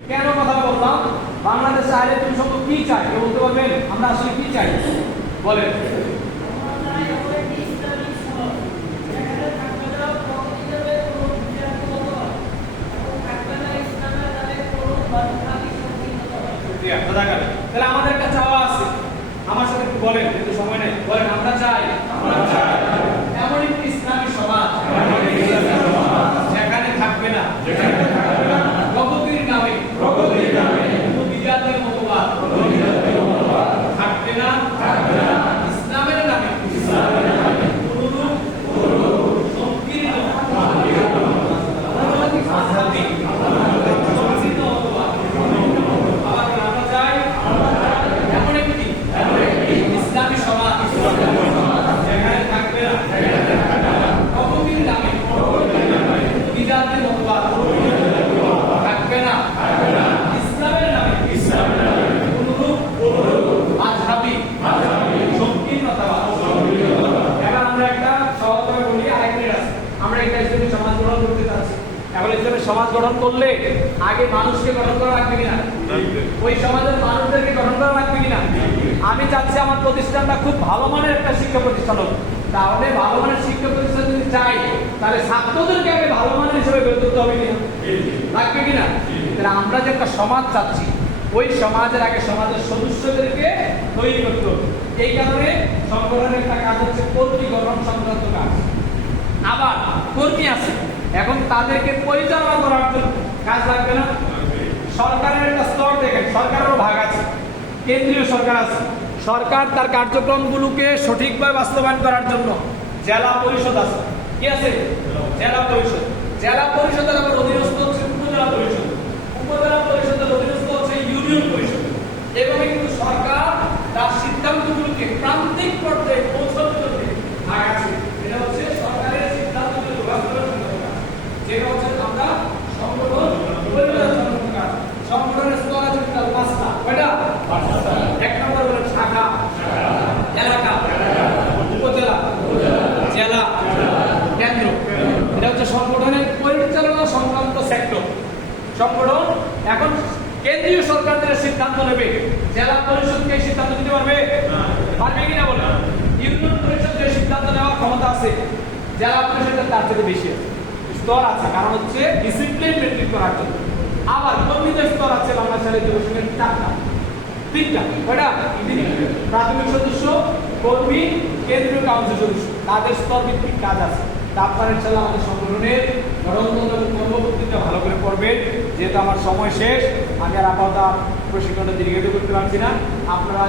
কেন কথা বললাম? বাংলাদেশ চাইলে তুমি সব কি চাই? কেউ বলতে পারবেন? আমরা আসলে কি চাই? বলেন। তাহলে আমাদের একটা চাওয়া আছে। আমার সাথে বলেন কিন্তু সময় নেই। বলেন আমরা চাই। এমন আমরা একটা ইসলামী সমাজ গঠন করতে চাচ্ছি। এখন ইসলামী সমাজ গঠন করলে আগে মানুষকে গঠন করা লাগবে কিনা? ওই সমাজের মানুষদেরকে গঠন করা লাগবে কিনা? আমি চাচ্ছি আমার প্রতিষ্ঠানটা খুব ভালো মানের একটা শিক্ষা প্রতিষ্ঠান হোক। তাহলে ভালো মানের শিক্ষা প্রতিষ্ঠান যদি চাই তাহলে ছাত্রদেরকে আগে ভালো মানের হিসেবে বের করতে হবে কিনা? লাগবে কিনা? তাহলে আমরা যে একটা সমাজ চাচ্ছি ওই সমাজের আগে সমাজের সদস্যদেরকে তৈরি করতে হবে। এই কারণে সংগঠনের একটা কাজ হচ্ছে কর্মী গঠন সংক্রান্ত কাজ আবার কর্মী আছে এখন তাদেরকে পরিচালনা করার জন্য কাজ লাগবে না। সরকারের একটা স্তর দেখেন, সরকারেরও ভাগ আছে, কেন্দ্রীয় সরকার আছে। সরকার তার কার্যক্রমগুলোকে সঠিকভাবে বাস্তবায়ন করার জন্য জেলা পরিষদ আছে। কি আছে? জেলা পরিষদ। জেলা পরিষদের আবার অধীনস্থ হচ্ছে উপজেলা পরিষদ। উপজেলা পরিষদের অধীনস্থ হচ্ছে ইউনিয়ন পরিষদ এভাবে কিন্তু সরকার তার সিদ্ধান্তগুলোকে প্রান্তিক পর্যায়ে পৌঁছানোর জন্য ভাগ আছে এটা হচ্ছে সরকারের সিদ্ধান্তগুলো বাস্তবায়ন করার কাজ। যেটা হচ্ছে আমরা সংগঠন পরিচালনা করার কাজ। সংগঠনের স্তর আছে টোটাল পাঁচটা কয়টা এক নম্বর হলো শাখা এলাকা উপজেলা জেলা কেন্দ্র। এটা হচ্ছে সংগঠনের পরিচালনা সংক্রান্ত সেক্টর সংগঠন এখন কেন্দ্রীয় সরকার যেটা সিদ্ধান্ত নেবে জেলা পরিষদকে সিদ্ধান্ত নিতে পারবে? পারবে কিনা বলে? ইউনিয়ন পরিষদ যে সিদ্ধান্ত নেওয়ার ক্ষমতা আছে, জেলা পরিষদের তার থেকে বেশি স্তর আছে, কারণ হচ্ছে ডিসিপ্লিন মেনটেন করার জন্য। আবার কর্মীদের স্তর আছে বাংলাদেশের যুবসংঘের চারটা। তিনটা, কয়টা? প্রাথমিক সদস্য, কর্মী, কেন্দ্রীয় কাউন্সিল সদস্য। তাদের স্তর ভিত্তিক কাজ আছে। তারপরে ইনশাল্লাহ আমাদের সংগঠনের গঠনতন্ত্র এবং কর্মপদ্ধতিটা ভালো করে পড়বেন। যেহেতু আমার সময় শেষ, আমি আর আপাতত প্রশিক্ষণটা দীর্ঘায়িত করতে পারছি না। আপনারা